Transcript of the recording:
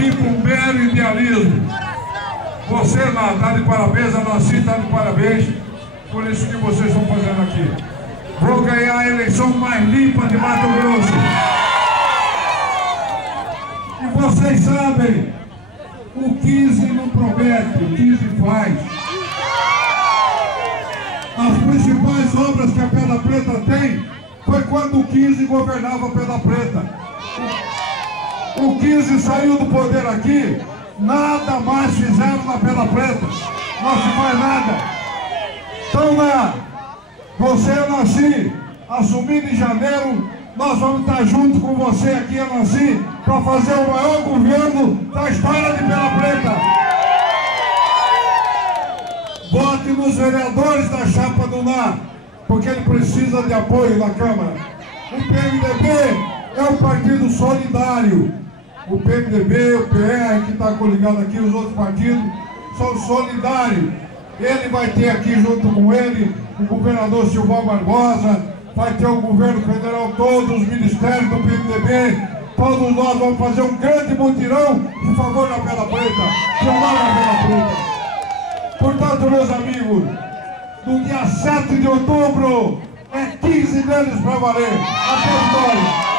aqui por mero idealismo. Você lá está de parabéns, a Nancy está de parabéns por isso que vocês estão fazendo aqui. Vou ganhar a eleição mais limpa de Mato Grosso. E vocês sabem, o 15 não promete, o 15 faz. As principais obras que a Pedra Preta tem foi quando o 15 governava a Pedra Preta. O 15 saiu do poder aqui, nada mais fizeram na Pedra Preta. Não se faz nada. Então lá, você, Nancy, assumindo em janeiro, nós vamos estar junto com você aqui, Nancy, para fazer o maior governo da história de Pedra Preta. Vote nos vereadores da chapa do NAR, porque ele precisa de apoio na Câmara. O PMDB é um partido solidário. O PMDB, o PR, que está coligado aqui, os outros partidos, são solidários. Ele vai ter aqui junto com ele o governador Silvão Barbosa, vai ter o governo federal, todos os ministérios do PMDB, todos nós vamos fazer um grande mutirão em favor da Pedra Preta, chamar a Pedra Preta. Portanto, meus amigos, no dia 7 de outubro, é 15 deles para valer. Até a vitória.